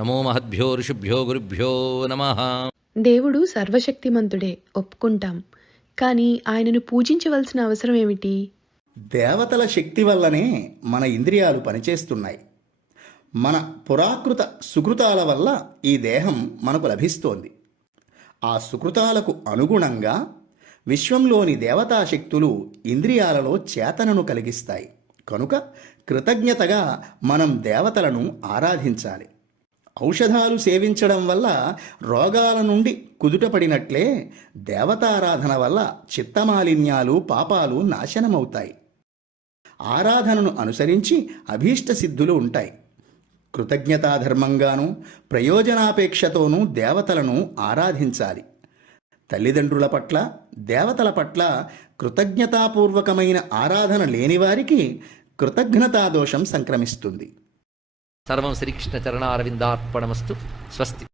నమో మహద్భ్యో ఋషిభ్యో గురుభ్యో నమః. దేవుడు సర్వశక్తిమంతుడే, ఒప్పుకుంటాం. కానీ ఆయనను పూజించవలసిన అవసరం ఏమిటి? దేవతల శక్తి వల్లనే మన ఇంద్రియాలు పనిచేస్తున్నాయి. మన పురాకృత సుకృతాల వల్ల ఈ దేహం మనకు లభిస్తోంది. ఆ సుకృతాలకు అనుగుణంగా విశ్వంలోని దేవతాశక్తులు ఇంద్రియాలలో చేతనను కలిగిస్తాయి. కనుక కృతజ్ఞతగా మనం దేవతలను ఆరాధించాలి. ఔషధాలు సేవించడం వల్ల రోగాల నుండి కుదుటపడినట్లే దేవతారాధన వల్ల చిత్తమాలిన్యాలు పాపాలు నాశనమవుతాయి. ఆరాధనను అనుసరించి అభీష్ట సిద్ధులు ఉంటాయి. కృతజ్ఞతాధర్మంగానూ ప్రయోజనాపేక్షతోనూ దేవతలను ఆరాధించాలి. తల్లిదండ్రుల పట్ల, దేవతల పట్ల కృతజ్ఞతాపూర్వకమైన ఆరాధన లేనివారికి కృతజ్ఞతాదోషం సంక్రమిస్తుంది. సర్వం శ్రీకృష్ణ చరణారవిందార్పణమస్తు. స్వస్తి.